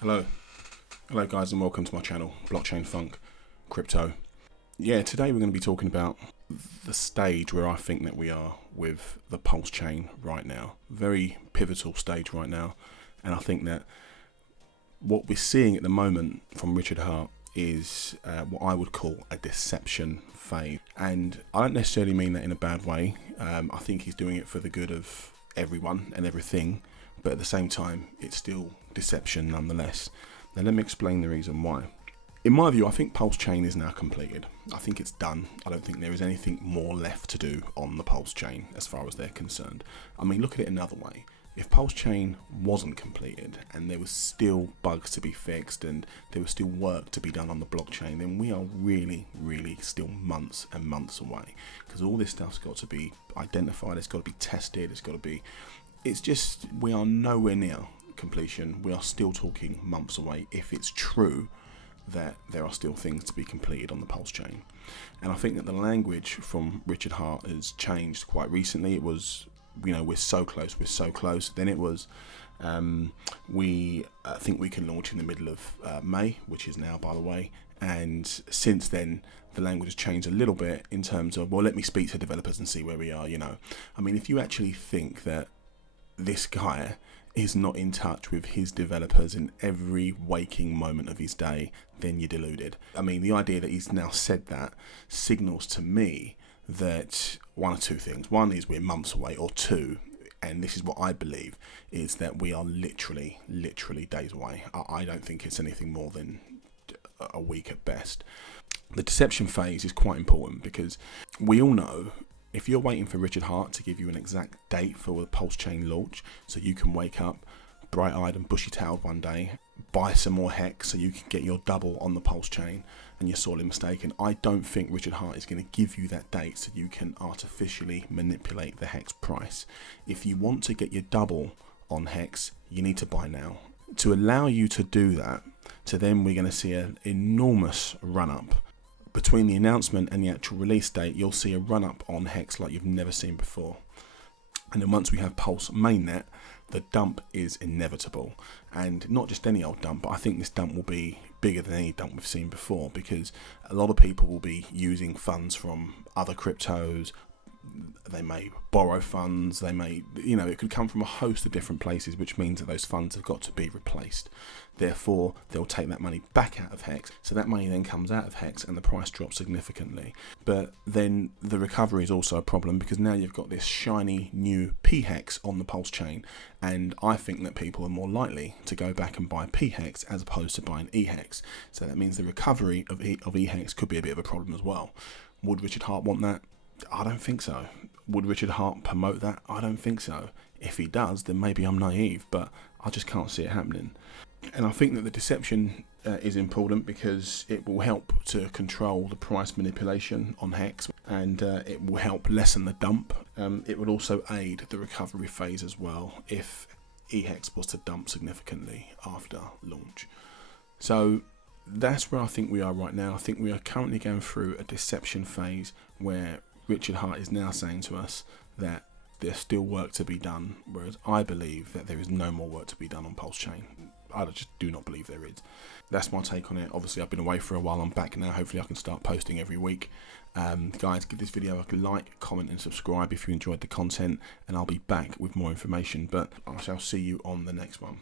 Hello guys, and welcome to my channel, Blockchain Funk Crypto. Yeah, today we're going to be talking about the stage where I think that we are with the Pulsechain right now. Very pivotal stage right now, and I think that what we're seeing at the moment from Richard Hart is what I would call a deception phase. And I don't necessarily mean that in a bad way. I think he's doing it for the good of everyone and everything, but at the same time it's still deception nonetheless. Now let me explain the reason why. In my view, I think Pulsechain is now completed. I think it's done. I don't think there is anything more left to do on the Pulsechain as far as they're concerned. I mean, look at it another way. If Pulsechain wasn't completed and there was still bugs to be fixed and there was still work to be done on the blockchain, then we are really still months and months away, because all this stuff's got to be identified, it's got to be tested, it's just, we are nowhere near completion. We are still talking months away if it's true that there are still things to be completed on the Pulsechain. And I think that the language from Richard Hart has changed quite recently. It was, we're so close. Then it was, we think we can launch in the middle of May, which is now, by the way. And since then, the language has changed a little bit in terms of, well, let me speak to developers and see where we are, I mean, if you actually think that this guy is not in touch with his developers in every waking moment of his day, then you're deluded. I mean, the idea that he's now said that signals to me that one or two things. One is we're months away, or two, and this is what I believe, is that we are literally days away. I don't think it's anything more than a week at best. The deception phase is quite important because we all know, if you're waiting for Richard Hart to give you an exact date for the Pulsechain launch so you can wake up bright-eyed and bushy-tailed one day, buy some more hex so you can get your double on the Pulsechain, and you're sorely mistaken, I don't think Richard Hart is going to give you that date so you can artificially manipulate the hex price. If you want to get your double on hex, you need to buy now. To allow you to do that, then we're going to see an enormous run-up. Between the announcement and the actual release date, you'll see a run-up on hex like you've never seen before. And then once we have Pulse mainnet, the dump is inevitable. And not just any old dump, but I think this dump will be bigger than any dump we've seen before, because a lot of people will be using funds from other cryptos. They may borrow funds, they may, it could come from a host of different places, which means that those funds have got to be replaced. Therefore, they'll take that money back out of Hex, so that money then comes out of Hex and the price drops significantly. But then the recovery is also a problem, because now you've got this shiny new P-Hex on the Pulsechain, and I think that people are more likely to go back and buy P-Hex as opposed to buying E-Hex. So that means the recovery of E-Hex could be a bit of a problem as well. Would Richard Hart want that? I don't think so. Would Richard Hart promote that? I don't think so. If he does, then maybe I'm naive, but I just can't see it happening. And I think that the deception is important because it will help to control the price manipulation on Hex, and it will help lessen the dump. It will also aid the recovery phase as well if eHex was to dump significantly after launch. So that's where I think we are right now. I think we are currently going through a deception phase where Richard Hart is now saying to us that there's still work to be done, whereas I believe that there is no more work to be done on Pulsechain. I just do not believe there is. That's my take on it. Obviously, I've been away for a while. I'm back now. Hopefully, I can start posting every week. Guys, give this video a like, comment, and subscribe if you enjoyed the content, and I'll be back with more information. But I shall see you on the next one.